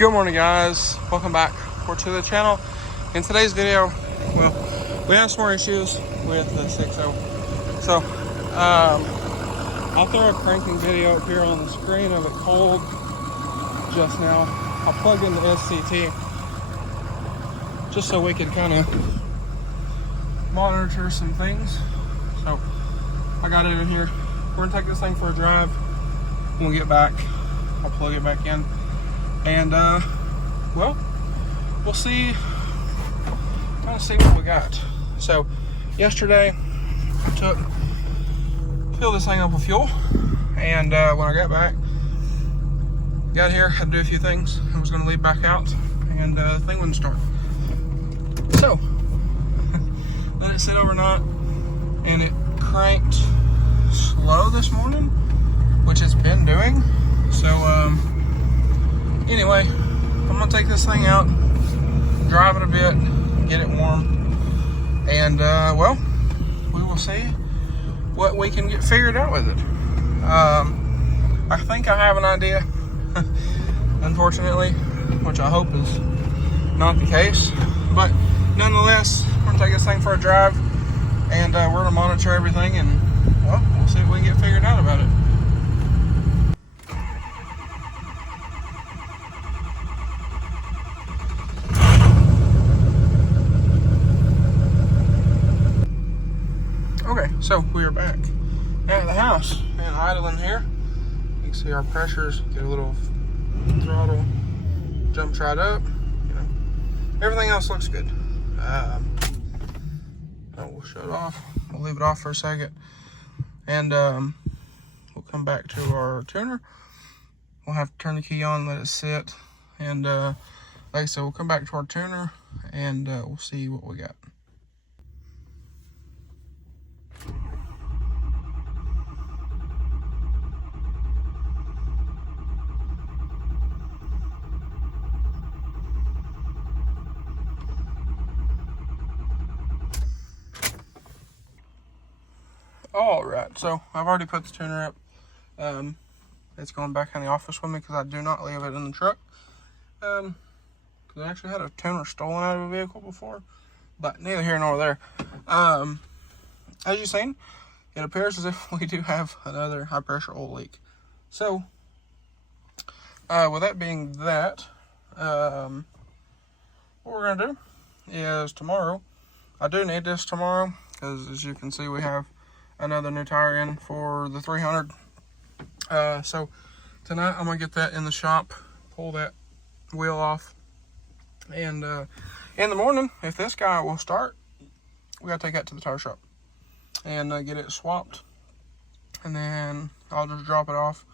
Good morning, guys. Welcome back to the channel. In today's video, we have some more issues with the 6.0. So I'll throw a cranking video up here on the screen of it cold just now. I plugged in the SCT just so we could kind of monitor some things. So I got it in here. We're gonna take this thing for a drive. When we get back, I'll plug it back in. And well, we'll see what we got. So yesterday I filled this thing up with fuel, and when I got here, had to do a few things. I was going to leave back out, and the thing wouldn't start. So let it sit overnight, and it cranked slow this morning, which it's been doing. So anyway, I'm gonna take this thing out, drive it a bit, get it warm, and well, we will see what we can get figured out with it. I think I have an idea, unfortunately, which I hope is not the case, but nonetheless, we're gonna take this thing for a drive, and we're gonna monitor everything, and well, we'll see what we can get figured out about it. Okay, so we are back at the house and idling here. You can see our pressures get a little throttle, jumps right up. You know, everything else looks good. We'll shut it off. We'll leave it off for a second, and we'll come back to our tuner. We'll have to turn the key on, let it sit, and like I said, we'll come back to our tuner and we'll see what we got. All right, so I've already put the tuner up. It's going back in the office with me because I do not leave it in the truck. Because I actually had a tuner stolen out of a vehicle before, but neither here nor there. As you've seen, it appears as if we do have another high pressure oil leak. So, with that being that, what we're gonna do is tomorrow. I do need this tomorrow because, as you can see, we have another new tire in for the 300. So tonight I'm gonna get that in the shop, pull that wheel off, and in the morning, if this guy will start, we gotta take that to the tire shop and get it swapped, and then I'll just drop it off,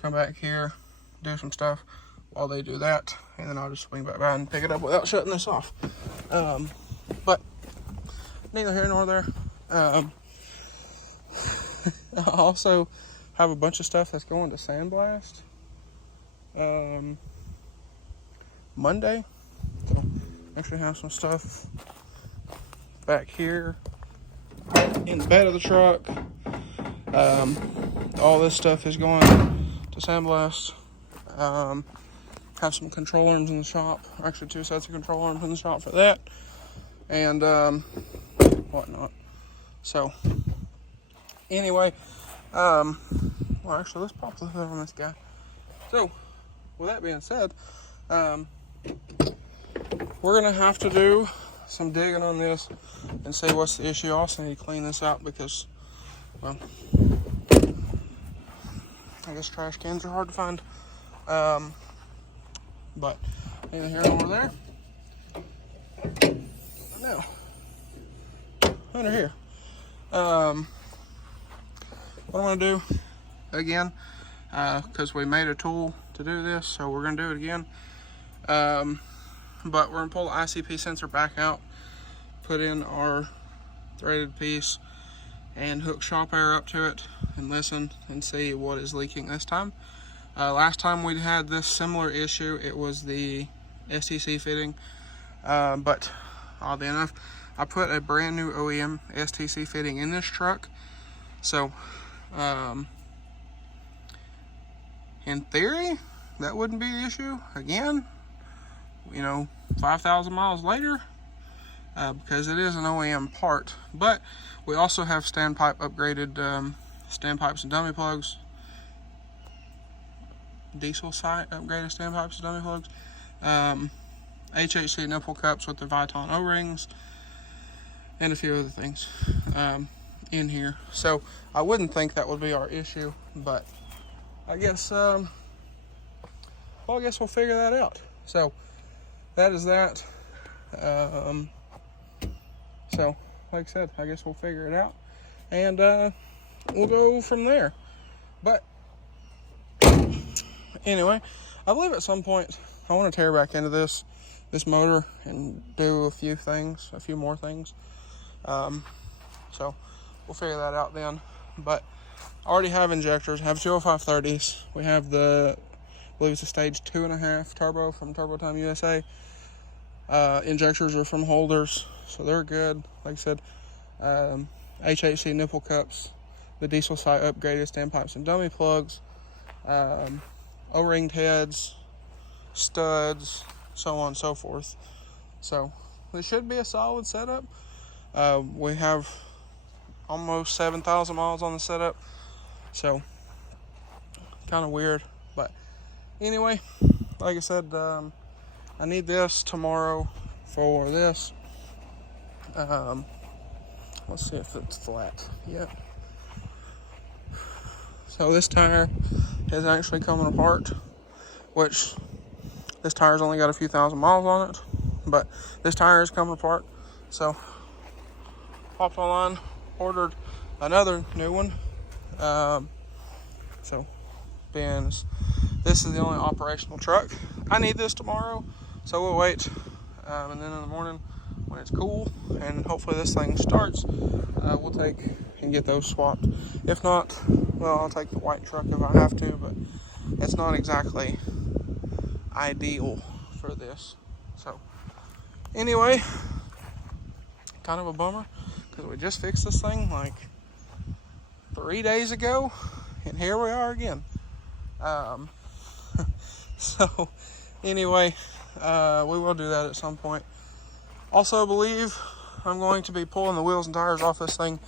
come back here, do some stuff while they do that, and then I'll just swing back by and pick it up without shutting this off. But neither here nor there. I also have a bunch of stuff that's going to sandblast Monday. So actually have some stuff back here in the bed of the truck. All this stuff is going to sandblast. Have some control arms in the shop. Actually, 2 sets of control arms in the shop for that, and whatnot. So anyway, well, actually, let's pop the hood on this guy. So, with that being said, we're gonna have to do some digging on this and see what's the issue. I also need to clean this out because, well, I guess trash cans are hard to find. But neither here nor there. Now, under here, what I'm going to do again, because we made a tool to do this, so we're going to do it again. But we're going to pull the ICP sensor back out, put in our threaded piece, and hook shop air up to it, and listen and see what is leaking this time. Last time we had this similar issue, it was the STC fitting, but oddly enough, I put a brand new OEM STC fitting in this truck. So, in theory, that wouldn't be the issue. Again, you know, 5,000 miles later, because it is an OEM part. But we also have standpipe upgraded standpipes and dummy plugs, diesel site upgraded standpipes and dummy plugs, HHC nipple cups with the Viton O-rings, and a few other things in here. So I wouldn't think that would be our issue, but I guess well, I guess we'll figure that out. So that is that. So like I said, I guess we'll figure it out, and we'll go from there. But anyway, I believe at some point I want to tear back into this motor and do a few more things. So we'll figure that out then. But I already have injectors. I have 20530s. We have I believe it's a stage 2.5 turbo from Turbo Time USA. Injectors are from Holders, so they're good. Like I said, HHC nipple cups, the diesel site upgraded standpipes and dummy plugs, O-ringed heads, studs, so on and so forth. So this should be a solid setup. We have almost 7,000 miles on the setup, so kind of weird. But anyway, like I said, I need this tomorrow for this. Let's see if it's flat yet. So this tire is actually coming apart, which this tire's only got a few thousand miles on it, but this tire is coming apart. So popped online, ordered another new one. So being this is the only operational truck, I need this tomorrow, so we'll wait. And then in the morning when it's cool and hopefully this thing starts, we'll take and get those swapped. If not, well, I'll take the white truck if I have to, but it's not exactly ideal for this. So anyway, kind of a bummer because we just fixed this thing like 3 days ago and here we are again. So anyway, we will do that at some point. Also, I believe I'm going to be pulling the wheels and tires off this thing,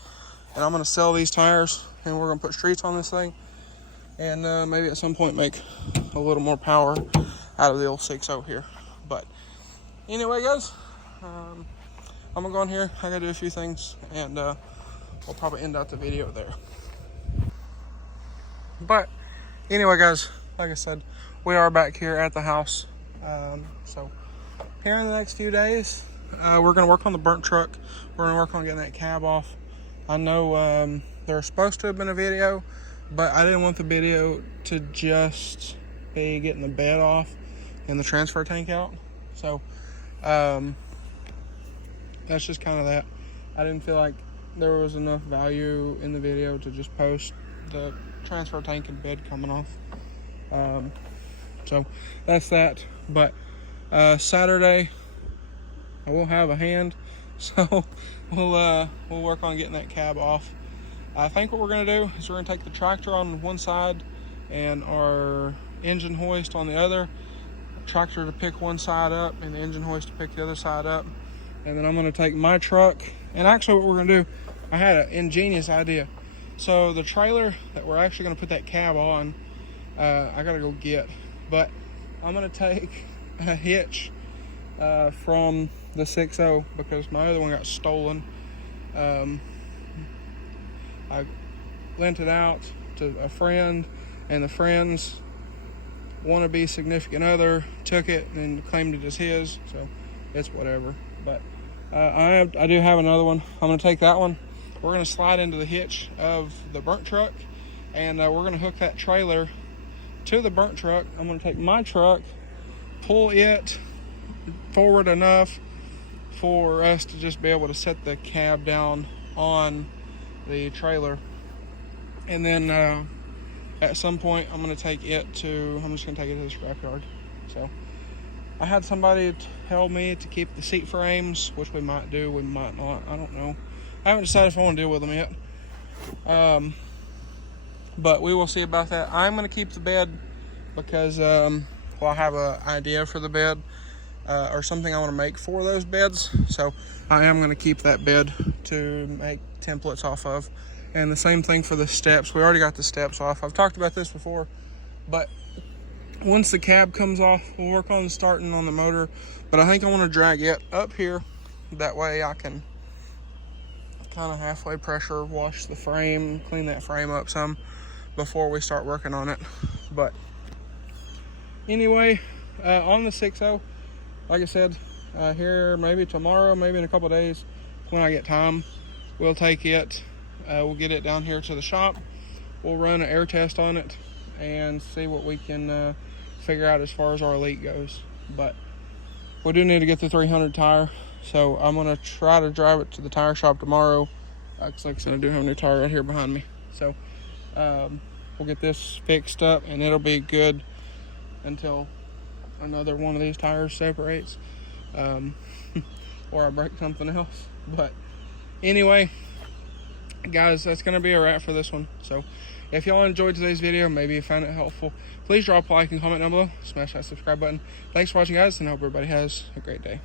and I'm going to sell these tires, and we're going to put streets on this thing, and maybe at some point make a little more power out of the old 6.0 here. But anyway, guys, I'm going to go in here. I got to do a few things, and we'll probably end out the video there. But anyway, guys, like I said, we are back here at the house. So here in the next few days, we're going to work on the burnt truck. We're going to work on getting that cab off. I know there's supposed to have been a video, but I didn't want the video to just be getting the bed off and the transfer tank out. So that's just kind of that. I didn't feel like there was enough value in the video to just post the transfer tank and bed coming off. So that's that. But Saturday I will have a hand, so we'll work on getting that cab off. I think what we're going to do is we're going to take the tractor on one side and our engine hoist on the other. Tractor to pick one side up and the engine hoist to pick the other side up. And then I'm going to take my truck, and actually what we're going to do, I had an ingenious idea. So the trailer that we're actually going to put that cab on, I got to go get, but I'm going to take a hitch from the 6.0 because my other one got stolen. I lent it out to a friend, and the friend's wannabe significant other took it and claimed it as his, so it's whatever. But I do have another one. I'm going to take that one. We're going to slide into the hitch of the burnt truck, and we're going to hook that trailer to the burnt truck. I'm going to take my truck, pull it forward enough for us to just be able to set the cab down on the trailer, and then at some point I'm just going to take it to the scrapyard. So I had somebody tell me to keep the seat frames, which we might do, we might not, I don't know. I haven't decided if I want to deal with them yet. But we will see about that. I'm going to keep the bed because, well, I have an idea for the bed. or something I want to make for those beds. So I am going to keep that bed to make templates off of. And the same thing for the steps. We already got the steps off. I've talked about this before, but once the cab comes off, we'll work on starting on the motor. But I think I want to drag it up here. That way I can kind of halfway pressure wash the frame, clean that frame up some before we start working on it. But anyway, on the 6.0, like I said, here maybe tomorrow, maybe in a couple days when I get time, we'll take it, we'll get it down here to the shop. We'll run an air test on it and see what we can figure out as far as our Elite goes. But we do need to get the 300 tire, so I'm going to try to drive it to the tire shop tomorrow. Like I said, I do have a new tire right here behind me. So we'll get this fixed up and it'll be good until another one of these tires separates, or I break something else. But anyway, guys, that's going to be a wrap for this one. So if y'all enjoyed today's video, maybe you found it helpful, please drop a like and comment down below. Smash that subscribe button. Thanks for watching, guys, and I hope everybody has a great day.